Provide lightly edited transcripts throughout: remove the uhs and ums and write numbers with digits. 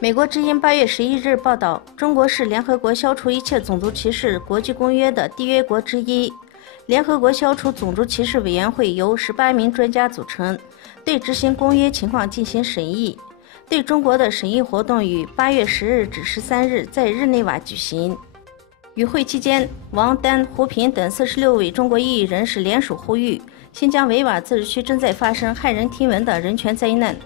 美国之音8月11日报道，中国是联合国消除一切种族歧视国际公约的缔约国之一。联合国消除种族歧视委员会由18名专家组成，对执行公约情况进行审议。对中国的审议活动于8月10日至13日在日内瓦举行。与会期间，王丹、胡平等46位中国异议人士联署呼吁，新疆维吾尔自治区正在发生骇人听闻的人权灾难。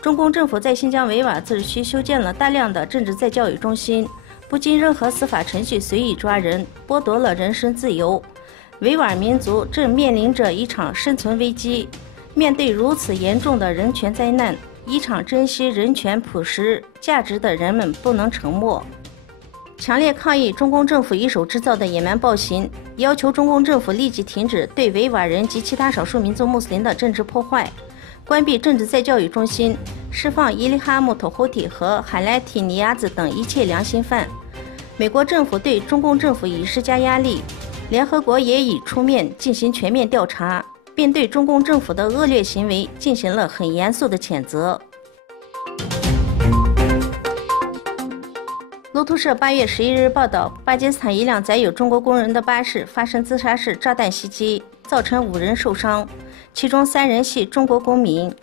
中共政府在新疆维吾尔自治区修建了大量的政治再教育中心，不经任何司法程序随意抓人，剥夺了人身自由。维吾尔民族正面临着一场生存危机。面对如此严重的人权灾难，一场珍惜人权朴实价值的人们不能沉默。强烈抗议中共政府一手制造的野蛮暴行，要求中共政府立即停止对维吾尔人及其他少数民族穆斯林的政治破坏，关闭政治再教育中心，释放伊利哈木·托呼提和海莱提·尼亚兹等一切良心犯。美国政府对中共政府已施加压力，联合国也已出面进行全面调查，并对中共政府的恶劣行为进行了很严肃的谴责。路透社8月11日报道，巴基斯坦一辆载有中国工人的巴士发生自杀式炸弹袭击，造成5人受伤，其中3人系中国公民。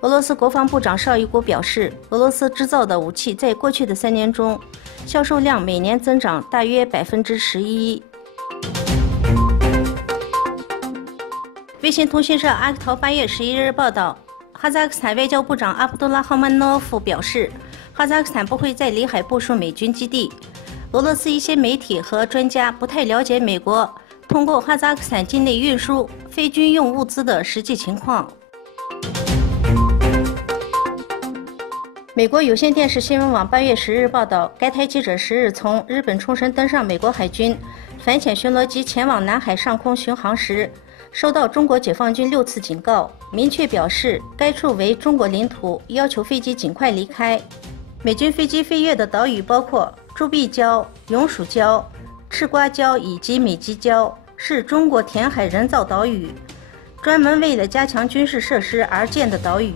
俄罗斯国防部长绍伊古表示，俄罗斯制造的武器在过去的3年中，销售量每年增长大约11%。卫星通讯社阿克陶8月11日报道，哈萨克斯坦外交部长阿卜杜拉赫曼诺夫表示，哈萨克斯坦不会在里海部署美军基地。俄罗斯一些媒体和专家不太了解美国通过哈萨克斯坦境内运输非军用物资的实际情况。美国有线电视新闻网8月10日报道，该台记者10日从日本冲绳登上美国海军反潜巡逻机前往南海上空巡航时，收到中国解放军6次警告，明确表示该处为中国领土，要求飞机尽快离开。美军飞机飞越的岛屿包括朱碧礁、永暑礁、赤瓜礁以及美济礁，是中国填海人造岛屿，专门为了加强军事设施而建的岛屿。